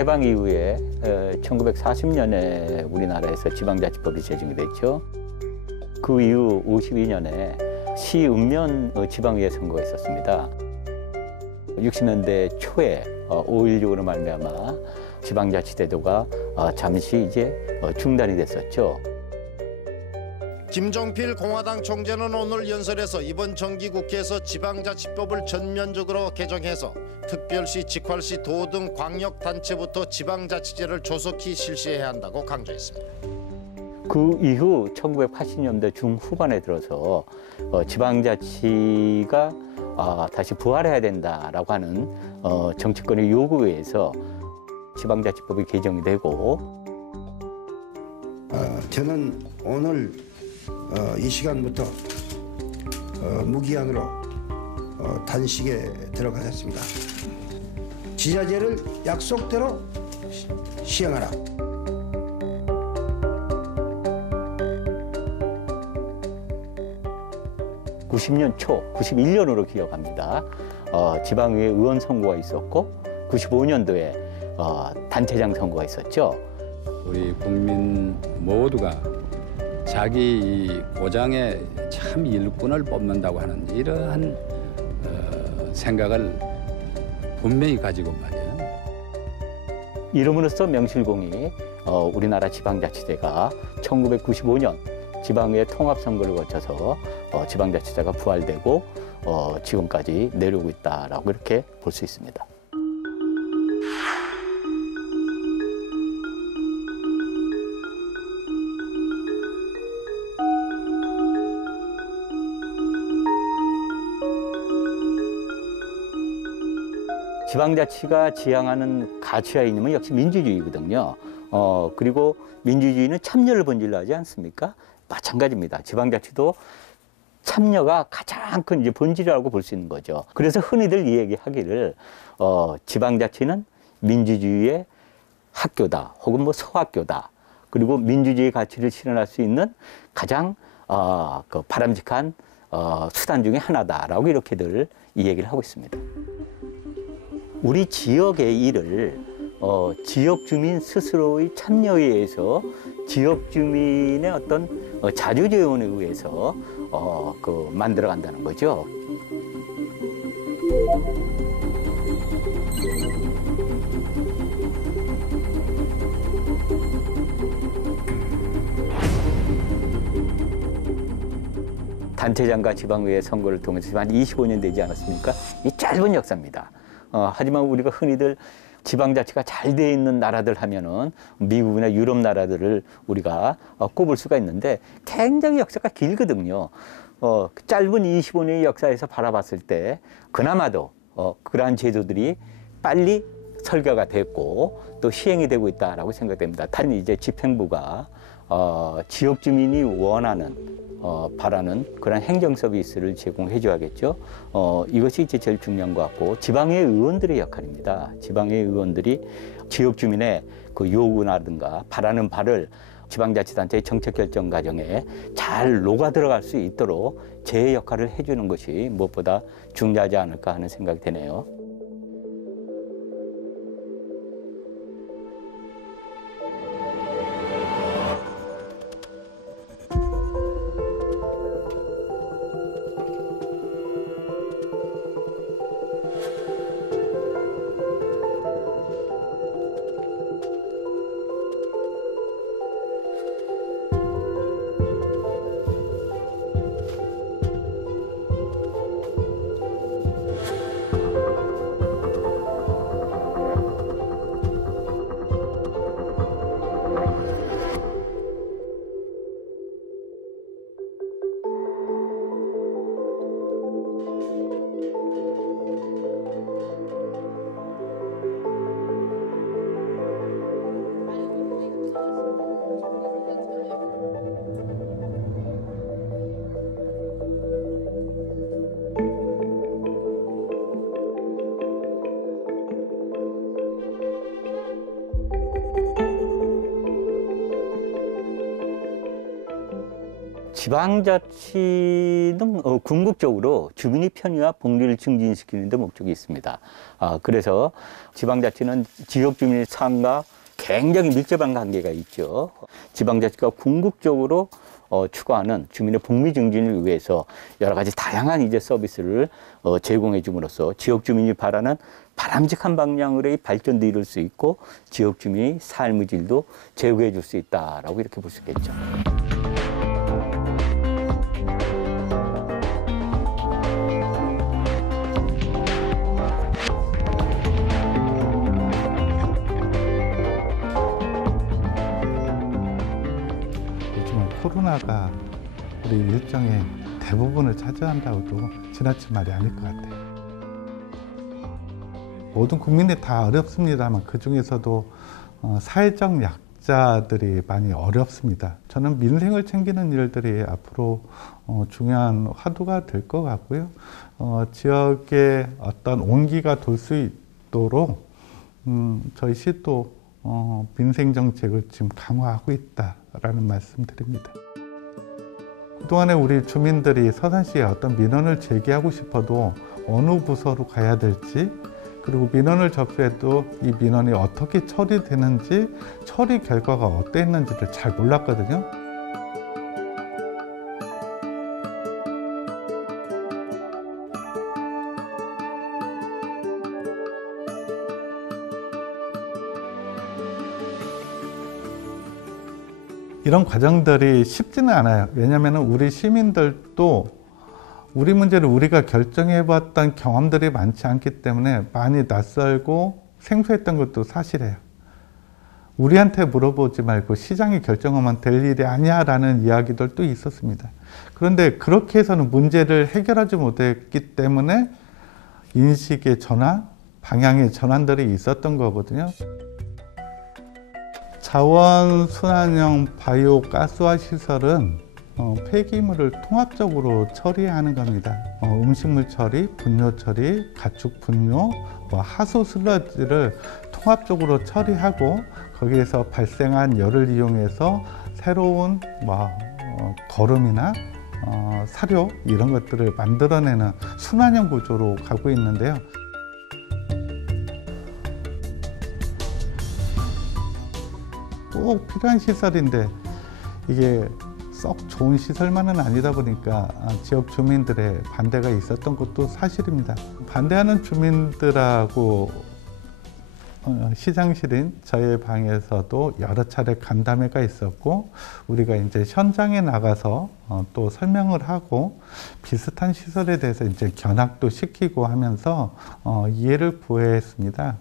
해방 이후에 1940년에 우리나라에서 지방자치법이 제정이 됐죠. 그 이후 52년에 시읍면 지방의회 선거가 있었습니다. 60년대 초에 5.16으로 말미암아 지방자치제도가 잠시 이제 중단이 됐었죠. 김종필 공화당 총재는 오늘 연설에서 이번 정기국회에서 지방자치법을 전면적으로 개정해서 특별시, 직할시, 도 등 광역단체부터 지방자치제를 조속히 실시해야 한다고 강조했습니다. 그 이후 1980년대 중후반에 들어서 지방자치가 다시 부활해야 된다라고 하는 정치권의 요구에 의해서 지방자치법이 개정이 되고 저는 오늘 이 시간부터 무기한으로 단식에 들어가셨습니다. 지자체를 약속대로 시행하라. (90년) 초, 91년으로 기억합니다. 지방의회 의원 선거가 있었고 95년도에 단체장 선거가 있었죠. 우리 국민 모두가 자기 이 고장에 참 일꾼을 뽑는다고 하는 이러한 생각을 분명히 가지고 말이에요. 이름으로써 명실공히 우리나라 지방자치제가 1995년 지방의회 통합선거를 거쳐서 지방자치제가 부활되고 지금까지 내려오고 있다라고 이렇게 볼 수 있습니다. 지방자치가 지향하는 가치와 이념은 역시 민주주의거든요. 그리고 민주주의는 참여를 본질로 하지 않습니까? 마찬가지입니다. 지방자치도 참여가 가장 큰 이제 본질이라고 볼 수 있는 거죠. 그래서 흔히들 이 얘기하기를 지방자치는 민주주의의 학교다, 혹은 뭐 서학교다. 그리고 민주주의 가치를 실현할 수 있는 가장 바람직한 수단 중에 하나다라고 이렇게들 이 얘기를 하고 있습니다. 우리 지역의 일을 지역 주민 스스로의 참여에 의해서 지역 주민의 어떤 자주재원에 의해서 만들어간다는 거죠. 단체장과 지방의회 선거를 통해서 한 25년 되지 않았습니까? 이 짧은 역사입니다. 하지만 우리가 흔히들 지방자치가 잘 돼 있는 나라들 하면은 미국이나 유럽 나라들을 우리가 꼽을 수가 있는데 굉장히 역사가 길거든요. 짧은 25년의 역사에서 바라봤을 때 그나마도 그러한 제도들이 빨리 설계가 됐고 또 시행이 되고 있다라고 생각됩니다. 단 이제 집행부가 지역 주민이 원하는 바라는 그런 행정 서비스를 제공해 줘야겠죠. 이것이 이제 제일 중요한 것 같고 지방의 의원들의 역할입니다. 지방의 의원들이 지역 주민의 그 요구라든가 바라는 바를 지방자치단체의 정책 결정 과정에 잘 녹아 들어갈 수 있도록 제 역할을 해주는 것이 무엇보다 중요하지 않을까 하는 생각이 드네요. 지방자치는 궁극적으로 주민의 편의와 복리를 증진시키는 데 목적이 있습니다. 그래서 지방자치는 지역 주민의 삶과 굉장히 밀접한 관계가 있죠. 지방자치가 궁극적으로 추구하는 주민의 복리 증진을 위해서 여러 가지 다양한 이제 서비스를 제공해 줌으로써 지역 주민이 바라는 바람직한 방향으로의 발전도 이룰 수 있고 지역 주민의 삶의 질도 제고해 줄 수 있다라고 이렇게 볼 수 있겠죠. 요즘은 코로나가 우리 일정의 대부분을 차지한다고도 지나친 말이 아닐 것 같아요. 모든 국민이 다 어렵습니다만 그 중에서도 사회적 약자들이 많이 어렵습니다. 저는 민생을 챙기는 일들이 앞으로 중요한 화두가 될 것 같고요. 지역에 어떤 온기가 돌 수 있도록 저희 시도 민생 정책을 지금 강화하고 있다라는 말씀드립니다. 그동안에 우리 주민들이 서산시에 어떤 민원을 제기하고 싶어도 어느 부서로 가야 될지, 그리고 민원을 접수해도 이 민원이 어떻게 처리되는지, 처리 결과가 어땠는지를 잘 몰랐거든요. 이런 과정들이 쉽지는 않아요. 왜냐하면 우리 시민들도 우리 문제를 우리가 결정해봤던 경험들이 많지 않기 때문에 많이 낯설고 생소했던 것도 사실이에요. 우리한테 물어보지 말고 시장이 결정하면 될 일이 아니야 라는 이야기들도 있었습니다. 그런데 그렇게 해서는 문제를 해결하지 못했기 때문에 인식의 전환, 방향의 전환들이 있었던 거거든요. 자원순환형 바이오 가스화 시설은 폐기물을 통합적으로 처리하는 겁니다. 음식물 처리, 분뇨 처리, 가축 분뇨, 하수 슬러지를 통합적으로 처리하고 거기에서 발생한 열을 이용해서 새로운 거름이나 사료 이런 것들을 만들어내는 순환형 구조로 가고 있는데요. 꼭 필요한 시설인데 이게 썩 좋은 시설만은 아니다 보니까 지역 주민들의 반대가 있었던 것도 사실입니다. 반대하는 주민들하고 시장실인 저의 방에서도 여러 차례 간담회가 있었고, 우리가 이제 현장에 나가서 또 설명을 하고 비슷한 시설에 대해서 이제 견학도 시키고 하면서 이해를 구했습니다.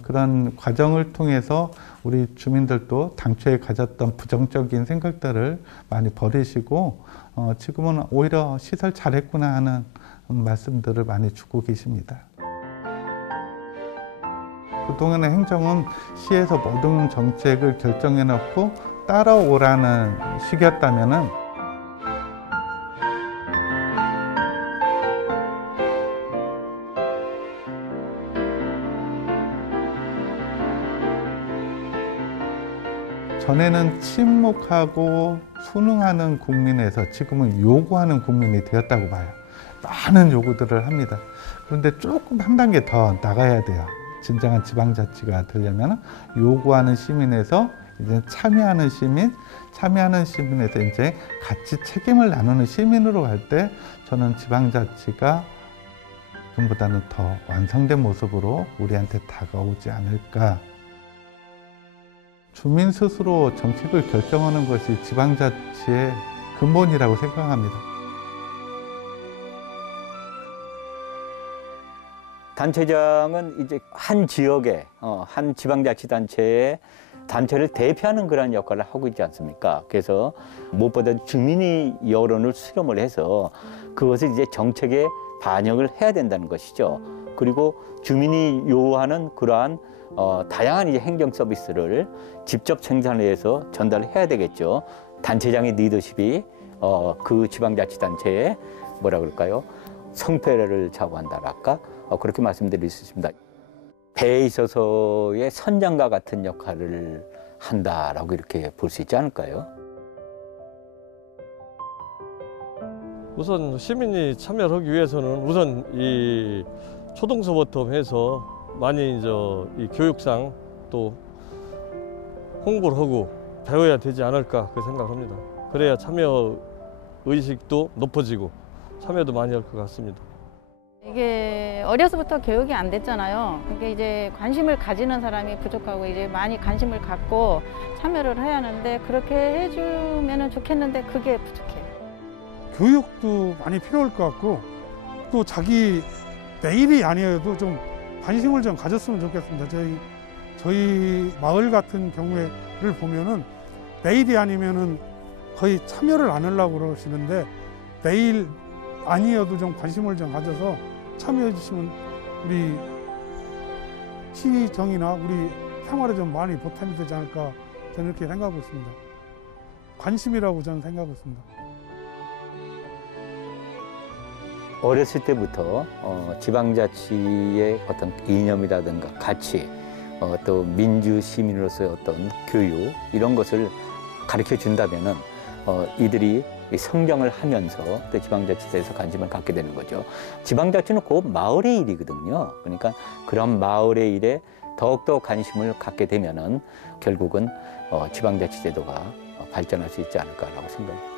그런 과정을 통해서 우리 주민들도 당초에 가졌던 부정적인 생각들을 많이 버리시고 지금은 오히려 시설 잘했구나 하는 말씀들을 많이 주고 계십니다. 그동안의 행정은 시에서 모든 정책을 결정해 놓고 따라오라는 식이었다면은 전에는 침묵하고 순응하는 국민에서 지금은 요구하는 국민이 되었다고 봐요. 많은 요구들을 합니다. 그런데 조금 한 단계 더 나가야 돼요. 진정한 지방자치가 되려면 요구하는 시민에서 이제 참여하는 시민에서 이제 같이 책임을 나누는 시민으로 갈 때 저는 지방자치가 지금보다는 더 완성된 모습으로 우리한테 다가오지 않을까. 주민 스스로 정책을 결정하는 것이 지방자치의 근본이라고 생각합니다. 단체장은 이제 한 지역의 한 지방자치단체의 단체를 대표하는 그런 역할을 하고 있지 않습니까? 그래서 무엇보다 주민의 여론을 수렴을 해서 그것을 이제 정책에 반영을 해야 된다는 것이죠. 그리고 주민이 요구하는 그러한 다양한 이제 행정 서비스를 직접 생산해서 전달해야 되겠죠. 단체장의 리더십이 그 지방자치단체에 뭐라 그럴까요? 성패를 좌우한다랄까? 그렇게 말씀드릴 수 있습니다. 배에 있어서의 선장과 같은 역할을 한다라고 이렇게 볼 수 있지 않을까요? 우선 시민이 참여를 하기 위해서는 우선 이 초등서부터 해서 많이 이제 이 교육상 또 홍보를 하고 배워야 되지 않을까 그 생각을 합니다. 그래야 참여 의식도 높아지고 참여도 많이 할 것 같습니다. 이게 어려서부터 교육이 안 됐잖아요. 그러니까 이제 관심을 가지는 사람이 부족하고 이제 많이 관심을 갖고 참여를 해야 하는데 그렇게 해주면 좋겠는데 그게 부족해요. 교육도 많이 필요할 것 같고 또 자기 내일이 아니어도 좀 관심을 좀 가졌으면 좋겠습니다. 저희 마을 같은 경우에를 보면은 내일이 아니면은 거의 참여를 안 하려고 그러시는데 내일 아니어도 좀 관심을 좀 가져서 참여해 주시면 우리 시정이나 우리 생활에 좀 많이 보탬이 되지 않을까 저는 이렇게 생각하고 있습니다. 관심이라고 저는 생각하고 있습니다. 어렸을 때부터 지방자치의 어떤 이념이라든가 가치, 또 민주 시민으로서의 어떤 교육 이런 것을 가르쳐 준다면은 이들이 성장을 하면서 또 지방자치에서 관심을 갖게 되는 거죠. 지방자치는 곧 마을의 일이거든요. 그러니까 그런 마을의 일에 더욱더 관심을 갖게 되면은 결국은 지방자치 제도가 발전할 수 있지 않을까라고 생각합니다.